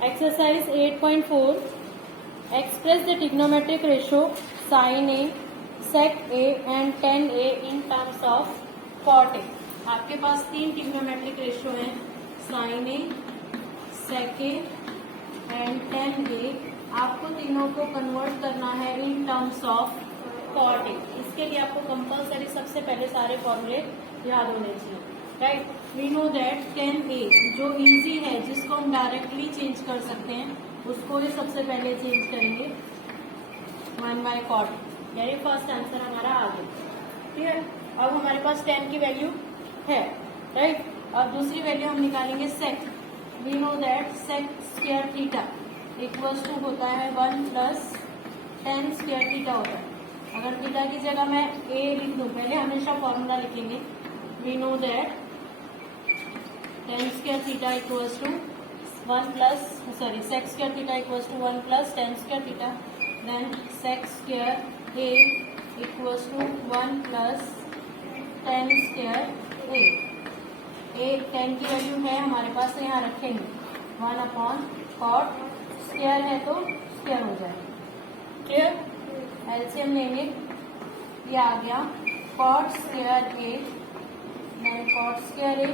Exercise 8.4. Express the trigonometric ratio sin A, sec A and tan A in terms of cot A. आपके पास तीन trigonometric ratio हैं, sin A, sec A and tan A. आपको तीनों को convert करना है इन terms of cot A. इसके लिए आपको कंपल्सरी सबसे पहले सारे फॉर्मूले याद होने चाहिए. Right, we know that tan A जो इजी है, जिसको हम डायरेक्टली चेंज कर सकते हैं, उसको ही सबसे पहले चेंज करेंगे 1/cot. यानी फर्स्ट आंसर हमारा आ गया. ठीक है, अब हमारे पास tan की वैल्यू है. राइट, अब दूसरी वैल्यू हम निकालेंगे sec. We know that sec square theta equals to होता है 1 प्लस tan स्क्वायर थीटा होता है. अगर थीटा की जगह मैं a लिख दूं, पहले हमेशा फॉर्मूला लिखेंगे. We know that tan square theta equals to 1 plus sec square theta equals to 1 plus tan square theta. Then sec square a equals to 1 plus tan square a. tan की value है हमारे पास, तो यहाँ रखेंगे 1/cot. Square है तो square हो जाएगा. क्लियर? एलसीएम लेंगे, ये आ गया cot square a, then cot square a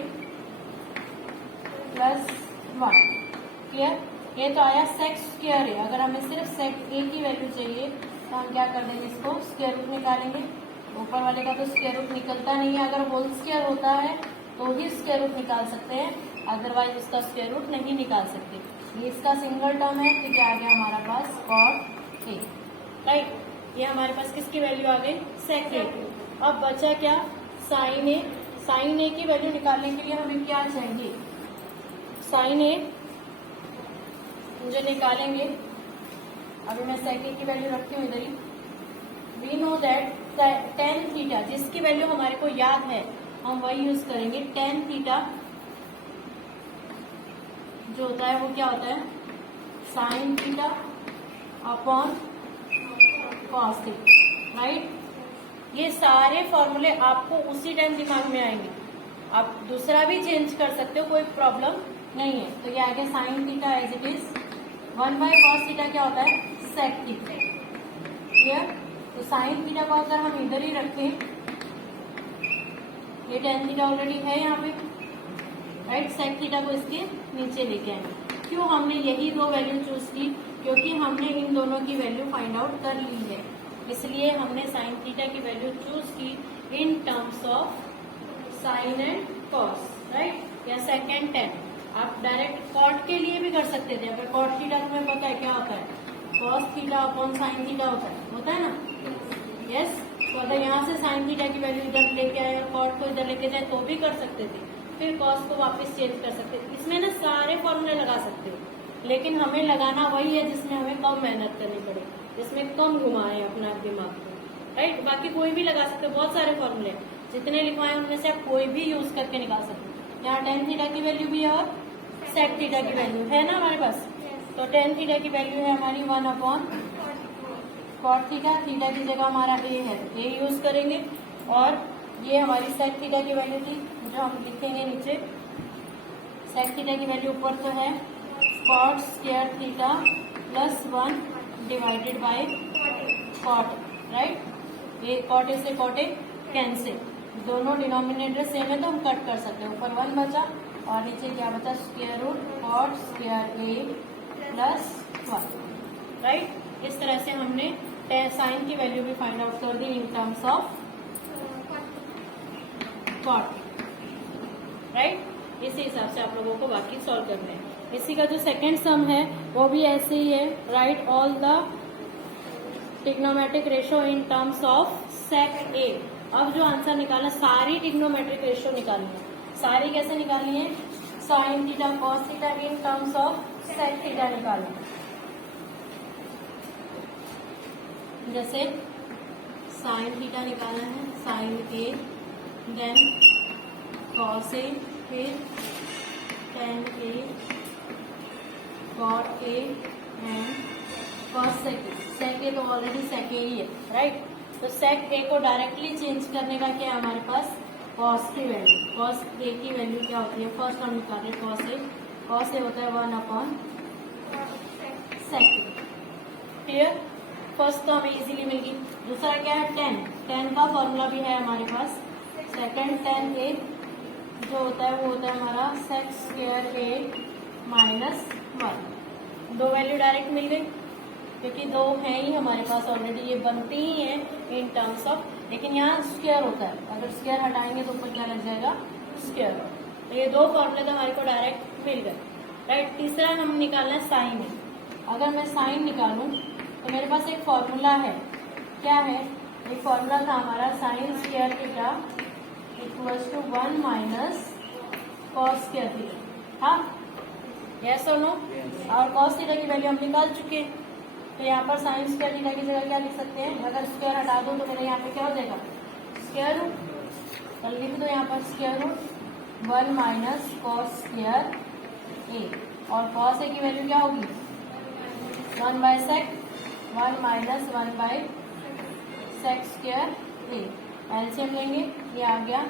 plus 1. Clear? ये तो आया sec स्क्वायर a. अगर हमें सिर्फ sec a की वैल्यू चाहिए तो हम क्या कर देंगे, इसको स्क्वायर रूट निकालेंगे. ऊपर वाले का तो स्क्वायर रूट निकलता नहीं है. अगर होल स्क्वायर होता है तो ही स्क्वायर रूट निकाल सकते हैं, अदरवाइज इसका स्क्वायर रूट नहीं निकाल सकते. ये इसका सिंगल टर्म है, तो क्या आ गया हमारा पास cot a. राइट, ये हमारे पास किसकी वैल्यू आ गई, sec a. अब बचा क्या, sin a. sin a की वैल्यू निकालने के लिए हमें क्या चाहिए, sin a जो निकालेंगे. अभी मैं sec a की वैल्यू रखती हूँ इधर ही. We know that tan theta, जिसकी वैल्यू हमारे को याद है, हम वही यूज करेंगे. tan थीटा जो होता है वो क्या होता है, sin theta upon cos theta. Right, ये सारे फॉर्मूले आपको उसी टाइम दिमाग में आएंगे. आप दूसरा भी चेंज कर सकते हो, कोई प्रॉब्लम नहीं है. तो ये आ गया sin theta as it is. 1/cos theta क्या होता है, sec थीटा. क्लियर? तो sin थीटा को अगर हम इधर ही रखें, ये tan थीटा ऑलरेडी है यहाँ पे. राइट, sec थीटा को इसके नीचे लेके आएंगे. क्यों हमने यही दो वैल्यू चूज की, क्योंकि हमने इन दोनों की वैल्यू फाइंड आउट कर ली है, इसलिए हमने sin थीटा की वैल्यू चूज की इन terms of sin and cos. Right, या sec एंड tan. आप डायरेक्ट cot के लिए भी कर सकते थे. अगर cot थीटा तुम्हें पता है क्या होता है, cos theta upon sin theta होता है ना. यस, तो अगर यहाँ से sin थीटा की वैल्यू इधर लेके आए और cot को इधर लेके जाए तो भी कर सकते थे. फिर cos को वापस चेंज कर सकते थे. इसमें ना सारे फॉर्मूले लगा सकते हो, लेकिन हमें लगाना वही है जिसमें हमें कम मेहनत करनी पड़े, जिसमें कम घुमाए अपना दिमाग को. राइट, बाकी कोई भी लगा सकते हो. बहुत सारे फॉर्मूले जितने लिखवाए उनमें से आप कोई भी यूज करके निकाल सकते हो. यहाँ tan थीटा की वैल्यू भी है और sec थीटा की वैल्यू है ना हमारे पास. तो tan थीटा की वैल्यू है हमारी 1/cot थीटा. थीटा की जगह हमारा a है, a यूज करेंगे. और ये हमारी sec थीटा की वैल्यू थी जो हम लिखेंगे नीचे. sec थीटा की वैल्यू ऊपर तो है cot square theta plus 1 divided by cot. Right, ये cot a से cot a कैंसिल, दोनों डिनोमिनेटर सेम है तो हम कट कर सकते हैं. ऊपर 1 बचा और नीचे क्या बचा, square root cot square a plus 1. Right, इस तरह से हमने sin की वैल्यू भी फाइंड आउट कर दी in terms of cot. Right, इसी हिसाब से आप लोगों को बाकी सॉल्व करना है. इसी का जो सेकेंड सम है वो भी ऐसे ही है. Right all the trigonometric ratio in terms of sec a. अब जो आंसर निकालना, सारी ट्रिग्नोमेट्रिक रेशियो निकालनी है. सारी कैसे निकालनी है, sin theta cos theta in terms of sec theta निकालनी है. जैसे sin थीटा निकालना है, sin a, देन cos a, फिर tan a, cot a एंड cos sec a. sec a तो ऑलरेडी sec a ही है. राइट, तो sec a को डायरेक्टली चेंज करने का क्या है हमारे पास, cos की वैल्यू. cos a की वैल्यू क्या होती है, फर्स्ट हम निकाल रहे cos a. cos a होता है 1/cot सेकेंड। क्लियर? फर्स्ट तो हमें इजीली मिल गई। दूसरा क्या है, 10 का फॉर्मूला भी है हमारे पास। सेकेंड 10a जो होता है वो होता है हमारा sec स्क्वायर a माइनस 1। दो वैल्यू डायरेक्ट मिल गई क्योंकि दो हैं ही हमारे पास ऑलरेडी, ये बनती ही है इन टर्म्स ऑफ, लेकिन यहाँ स्क्वायर होता है, अगर स्क्वायर हटाएंगे तो ऊपर क्या लग जाएगा, स्क्वायर। तो ये दो फॉर्मूले तो हमारे को डायरेक्ट मिल गए, राइट। तीसरा हम निकालना है साइन में। अगर मैं साइन निकालूं तो मेरे पास एक फॉर्मूला है, क्या है, एक फॉर्मूला था हमारा sine square theta equals to 1 minus cos square theta. हाँ, यस और नो? और कॉस थीटा की वैल्यू हम निकाल चुके हैं, तो यहाँ पर साइन स्क्वायर थीटा की जगह क्या लिख सकते हैं, अगर स्क्वायर हटा दो तो मेरा यहाँ पे क्या हो जाएगा, स्क्वायर रूट। तो लिख दो यहाँ पर square root 1 minus cos square A, और कॉस ए की वैल्यू क्या होगी 1 by sec, 1 minus 1 by sec square A. LCM लेंगे, ये आ गया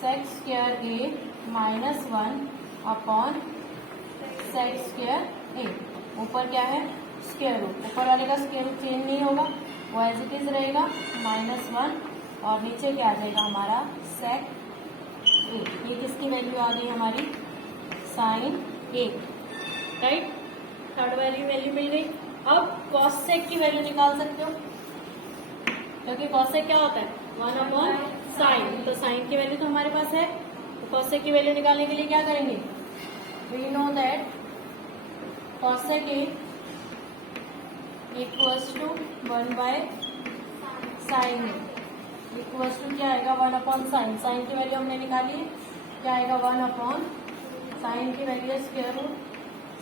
sec square A minus 1 upon sec square A. ऊपर क्या है, स्क्वायर रूट, ऊपर वाले का स्क्वायर रूट चेंज नहीं होगा, वो एज इट इज रहेगा -1, और नीचे क्या आ जाएगा हमारा सेक ए। ये किसकी वैल्यू आ गई हमारी, साइन ए, राइट। थर्ड वैल्यू मिल गई। अब कॉस सेक की वैल्यू निकाल सकते हो, क्योंकि कॉस सेक क्या होता है 1 अपॉन साइन, तो साइन की वैल्यू तो हमारे पास है, तो कॉस सेक की वैल्यू निकालने के लिए क्या करेंगे, we know that cosec A equals to 1 by sine A equals to क्या आएगा 1 अपॉन साइन। साइन की वैल्यू हमने निकाली है, क्या आएगा 1 अपॉन साइन की value square root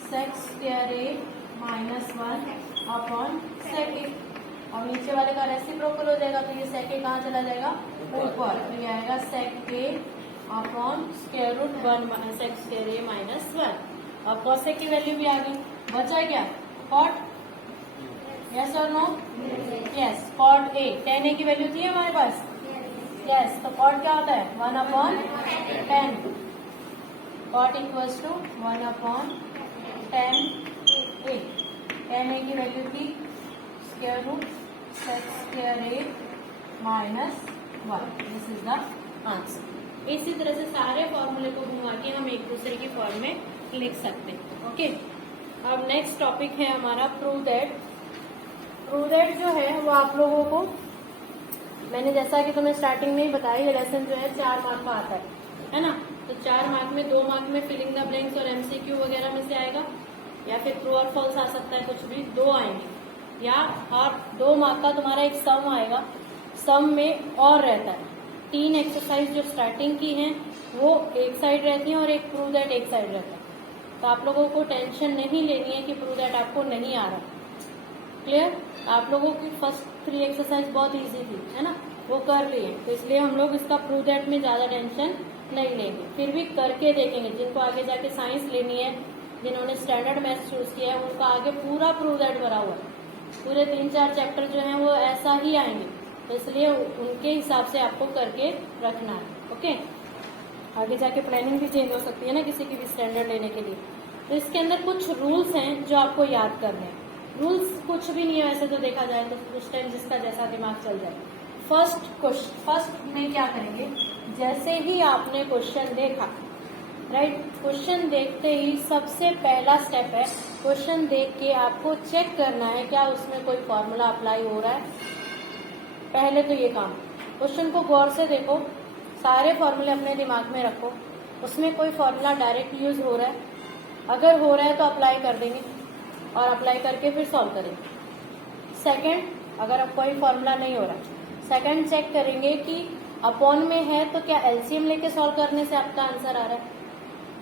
sec square A minus 1 upon sec A, और नीचे वाले का रेसिप्रोकल हो जाएगा, तो ये सेक ए कहाँ चला जाएगा, ऊपर, तो ये आएगा sec A upon square root 1 sec square A minus 1। और कॉस सेक की वैल्यू भी आ गई, बचा क्या, कॉट, यस और no, yes, cot A, 10a की वैल्यू थी हमारे पास, यस, तो कॉट क्या होता है 1 upon 10, cot equals to 1 upon 10a। 10a की वैल्यू थी square root sec square A minus 1, this is the answer. इसी तरह से सारे फॉर्मूले को घुमा के हम एक दूसरे की फॉर्म में लिख सकते हैं, ओके। अब नेक्स्ट टॉपिक है हमारा प्रूव दैट। प्रूव दैट जो है वो आप लोगों को, मैंने जैसा कि तुम्हें स्टार्टिंग में ही बताया, ये लेसन जो है 4 मार्क का आता है ना। तो 4 मार्क में 2 मार्क में फिलिंग द ब्लैंक्स और एमसीक्यू वगैरह में से आएगा, या फिर ट्रू और फॉल्स आ सकता है, कुछ भी 2 आएंगे, या और 2 मार्क का तुम्हारा एक सम आएगा। सम में और रहता है 3 एक्सरसाइज जो स्टार्टिंग की हैं वो एक साइड रहती हैं और एक प्रूव दैट एक साइड रहता है। तो आप लोगों को टेंशन नहीं लेनी है कि प्रूव दैट आपको नहीं आ रहा, क्लियर। आप लोगों की फर्स्ट 3 एक्सरसाइज बहुत इजी थी, है ना, वो कर लिए, तो इसलिए हम लोग इसका प्रूव दैट में ज्यादा टेंशन नहीं लेंगे, फिर भी करके देखेंगे। जिनको आगे जाके साइंस लेनी है, जिन्होंने स्टैंडर्ड मैथ्स चूज किया है, उनका आगे पूरा प्रूव दैट भरा हुआ है, पूरे 3-4 चैप्टर जो हैं वो ऐसा ही आएंगे, तो इसलिए उनके हिसाब से आपको करके रखना है, ओके। आगे जाके प्लानिंग भी चेंज हो सकती है ना किसी की भी स्टैंडर्ड लेने के लिए। तो इसके अंदर कुछ रूल्स हैं जो आपको याद करने हैं। रूल्स कुछ भी नहीं है वैसे तो देखा जाए तो, उस टाइम जिसका जैसा दिमाग चल जाए। फर्स्ट में क्या करेंगे, जैसे ही आपने क्वेश्चन देखा, राइट, क्वेश्चन देखते ही सबसे पहला स्टेप है क्वेश्चन देख के आपको चेक करना है क्या उसमें कोई फॉर्मूला अप्लाई हो रहा है। पहले तो ये काम, क्वेश्चन को गौर से देखो, सारे फॉर्मूले अपने दिमाग में रखो, उसमें कोई फॉर्मूला डायरेक्ट यूज हो रहा है, अगर हो रहा है तो अप्लाई कर देंगे और अप्लाई करके फिर सॉल्व करेंगे। सेकंड, अगर अब कोई फॉर्मूला नहीं हो रहा, सेकंड चेक करेंगे कि अपॉन में है तो क्या एलसीएम लेके सॉल्व करने से आपका आंसर आ रहा है,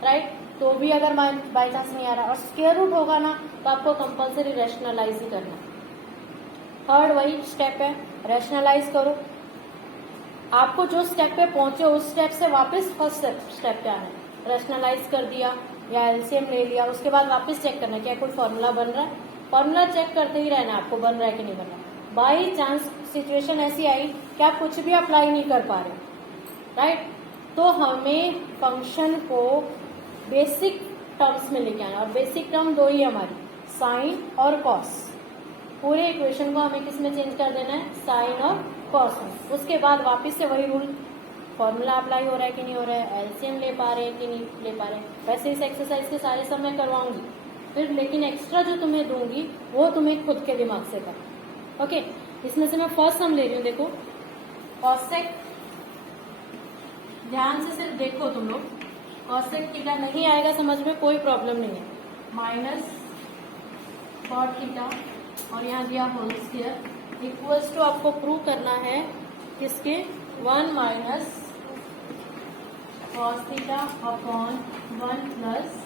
राइट। तो भी अगर बाई चांस नहीं आ रहा और स्क्वायर रूट होगा ना, तो आपको कंपलसरी रैशनलाइज ही करना। थर्ड वही स्टेप है, रैशनलाइज करो। आपको जो स्टेप पे पहुंचे उस स्टेप से वापस फर्स्ट स्टेप पे आना है, रैशनलाइज कर दिया या एलसीएम ले लिया, उसके बाद वापस चेक करना क्या कोई फॉर्मूला बन रहा है। फॉर्मूला चेक करते ही रहना आपको, बन रहा है कि नहीं बन रहा। बाई चांस सिचुएशन ऐसी आई कि आप कुछ भी अप्लाई नहीं कर पा रहे, राइट, तो हमें फंक्शन को बेसिक टर्म्स में लेके आना, और बेसिक टर्म 2 ही हमारी, साइन और कॉस, पूरे इक्वेशन को हमें किस में चेंज कर देना है, साइन और कॉस में। उसके बाद वापस से वही रूल, फॉर्मूला अप्लाई हो रहा है कि नहीं हो रहा है, एलसीएम ले पा रहे हैं कि नहीं ले पा रहे हैं। वैसे इस एक्सरसाइज के सारे सब मैं करवाऊंगी फिर, लेकिन एक्स्ट्रा जो तुम्हें दूंगी वो तुम्हें खुद के दिमाग से करना। ओके, इसमें से मैं फर्स्ट सम ले रही हूँ। देखो कॉसेक, ध्यान से सिर्फ देखो तुम लोग, कॉसेक थीटा नहीं आएगा समझ में, कोई प्रॉब्लम नहीं है, माइनस कॉट थीटा और यहाँ दिया होल स्क्वायर इक्वल्स टू, आपको प्रूव करना है किसके, 1 minus cos theta upon 1 plus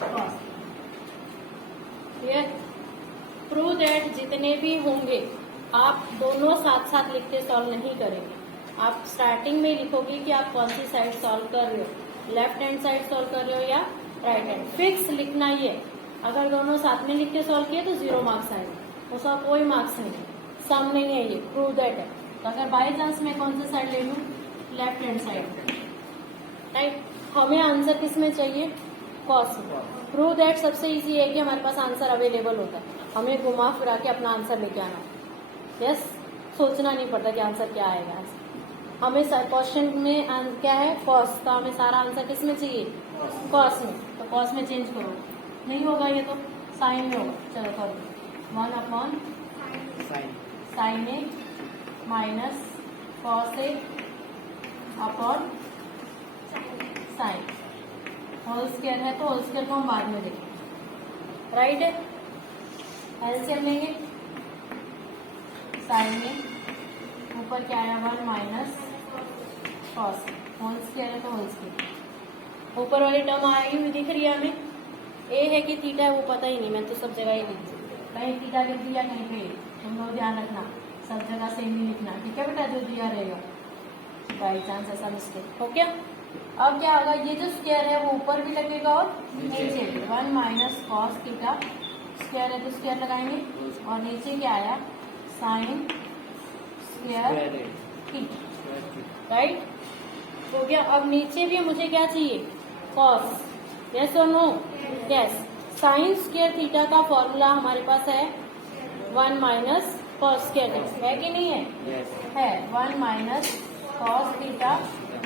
cos. Clear? Prove that जितने भी होंगे आप दोनों साथ साथ लिख के सॉल्व नहीं करेंगे। आप स्टार्टिंग में लिखोगे कि आप कौन सी साइड सॉल्व कर रहे हो, लेफ्ट हैंड साइड सॉल्व कर रहे हो या राइट हैंड, फिक्स लिखना ही है। अगर दोनों साथ में लिख के सॉल्व किए तो 0 मार्क्स आएगा, उसका कोई मार्क्स नहीं है, सम नहीं है, ये प्रूव दैट है। तो अगर बाई चांस मैं कौन सी साइड ले लूँ, लेफ्ट हैंड साइड, राइट। हमें आंसर किस में चाहिए, कॉस में। प्रूव दैट सबसे इजी है कि हमारे पास आंसर अवेलेबल होता है, हमें घुमा फिरा के अपना आंसर लेके आना। यस, सोचना नहीं पड़ता कि आंसर क्या आएगा। हमें क्वेश्चन में क्या है, कॉस, तो हमें सारा आंसर किस में चाहिए, कॉस में। तो कॉस में चेंज करो, नहीं होगा ये तो साइन में होगा। चलो करो, 1 upon sign A minus cos A upon sine, whole square है तो होल स्क्वायर को हम बाद में देखेंगे, राइट है। एलसीएम लेंगे, साइन में ऊपर क्या आया, 1 माइनस कॉस, होल स्क्वायर है तो होल स्क्वायर, ऊपर वाली टर्म आई हुई दिख रही है हमें, ए है कि थीटा है वो पता ही नहीं, मैं तो सब जगह ही लिख दी, कहीं थीटा लिख दिया कहीं पे, तुम लोग ध्यान रखना सब जगह सेम ही लिखना, ठीक है बेटा, जो दिया रहेगा, बाई चांस ऐसा मिस्टेक। ओके, अब क्या होगा, ये जो स्क्वायर है वो ऊपर भी लगेगा और नीचे भी, 1 माइनस कॉस थीटा, स्क्वायर है तो स्क्वायर लगाएंगे, और नीचे क्या आया, साइन स्क्वायर थीटा, राइट हो गया। अब नीचे भी मुझे क्या चाहिए, कॉस, यस और no, yes. Sine square theta का फॉर्मूला हमारे पास है 1 माइनस कॉस स्क्वायर है कि नहीं है, है 1 माइनस कॉस थीटा,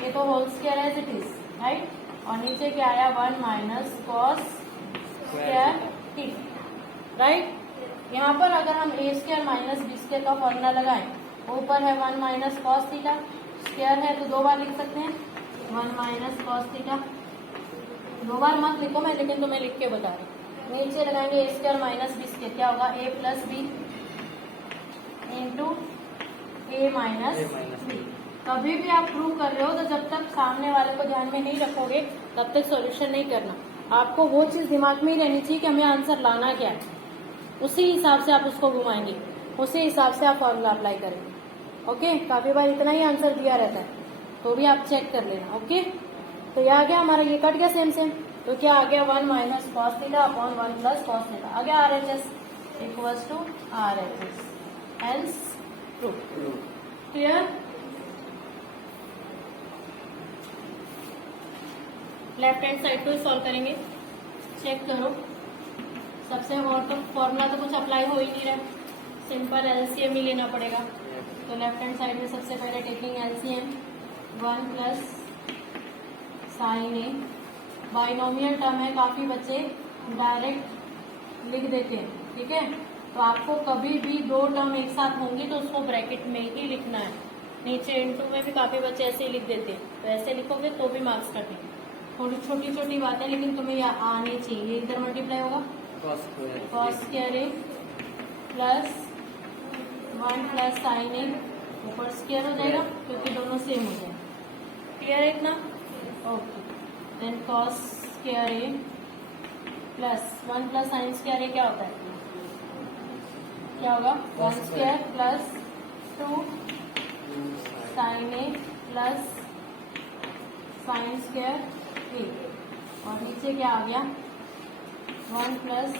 ये तो whole square as it is, right. और नीचे क्या आया, 1 minus cos square theta, right. यहाँ पर अगर हम A square minus B square का फॉर्मूला लगाएं, ऊपर है 1 माइनस कॉस थीटा, स्क्वायर है तो 2 बार लिख सकते हैं, 1 माइनस कॉस थीटा, 2 बार मत लिखो, मैं लेकिन तुम्हें लिख के बता रही हूँ। नीचे लगाएंगे ए स्क्वायर माइनस बी स्क्वायर, क्या होगा, ए प्लस बी इंटू ए माइनस बी। कभी भी आप प्रूव कर रहे हो तो जब तक सामने वाले को ध्यान में नहीं रखोगे तब तक सॉल्यूशन नहीं करना। आपको वो चीज दिमाग में ही रहनी चाहिए कि हमें आंसर लाना क्या है, उसी हिसाब से आप उसको घुमाएंगे, उसी हिसाब से आप फॉर्मूला अप्लाई करेंगे। ओके, काफी बार इतना ही आंसर दिया रहता है तो भी आप चेक कर लेना। ओके, तो ये आ गया हमारा, ये कट गया सेम सेम, तो क्या आ गया, 1 minus cos theta upon 1 plus cos theta, आ गया RHS equals to RHS, hence prove. Clear? Left hand side को ही सॉल्व करेंगे, चेक करो। सबसे और तो फॉर्मूला तो कुछ अप्लाई हो ही नहीं रहा, सिंपल एलसीएम ही लेना पड़ेगा। तो लेफ्ट हैंड साइड में सबसे पहले टेकिंग एलसीएम, 1 प्लस साइन ए, बाइनोमियल टर्म है, काफी बच्चे डायरेक्ट लिख देते हैं, ठीक है। तो आपको कभी भी 2 टर्म एक साथ होंगी तो उसको ब्रैकेट में ही लिखना है। नीचे इनटू में भी काफी बच्चे ऐसे ही लिख देते हैं, तो ऐसे लिखोगे तो भी मार्क्स कटेंगे। थोड़ी छोटी छोटी बातें लेकिन तुम्हें आनी चाहिए। इधर मल्टीप्लाई होगा cos square A plus 1 plus sine ए, ऊपर स्क्वायर हो जाएगा क्योंकि दोनों सेम हो जाएंगे। क्लियर है इतना? Okay, then cos square A plus 1 plus sign square A क्या होता है, क्या होगा, 1 square plus 2 sign A plus sign square A, और नीचे क्या आ गया, 1 plus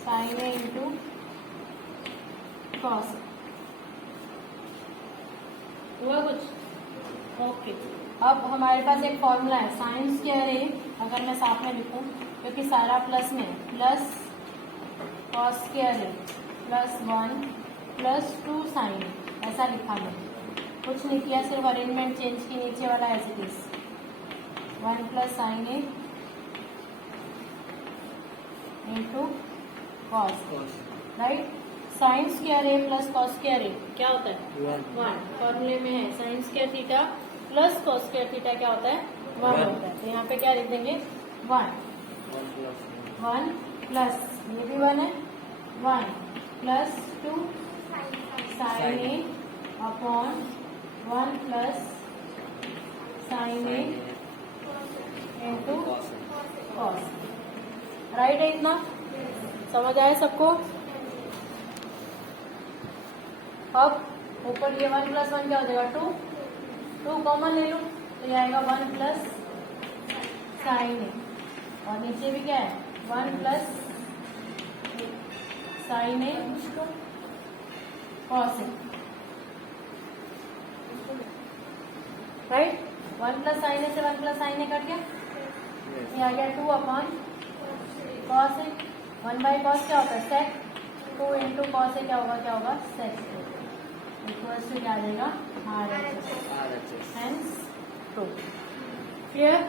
sine A into cos. हुआ कुछ? ओके। अब हमारे पास एक फॉर्मूला है साइन स्क्वायर ए, अगर मैं साथ में लिखूं क्योंकि सारा प्लस में है, plus cos square A plus 1 plus 2 sign ए, ऐसा लिखा मैं, कुछ नहीं किया, सिर्फ अरेंजमेंट चेंज की, नीचे वाला as it is 1 plus sine A into cos, right. Sine square A plus cos square A क्या होता है 1, फॉर्मूले में है sine square theta plus cos square theta क्या होता है 1 होता है, तो यहाँ पे क्या लिख देंगे 1 प्लस ये भी 1 है 1 plus 2 sign A upon 1 plus sine A into cos, right है इतना, समझ आया सबको। अब ऊपर ये 1 प्लस 1 क्या हो जाएगा 2 कॉमन ले लो तो ये आएगा 1 प्लस साइन ए, और नीचे भी क्या है 1 plus sine A cos A, right. 1 plus sine ए से 1 प्लस साइन ए कट गया, ये आ गया 2 upon cos A, 1 by cos क्या होता है सेक, 2 इंटू कॉस ए क्या होगा सेक, इक्वल से क्या आ जाएगा RHS, हेंस 2, क्लियर।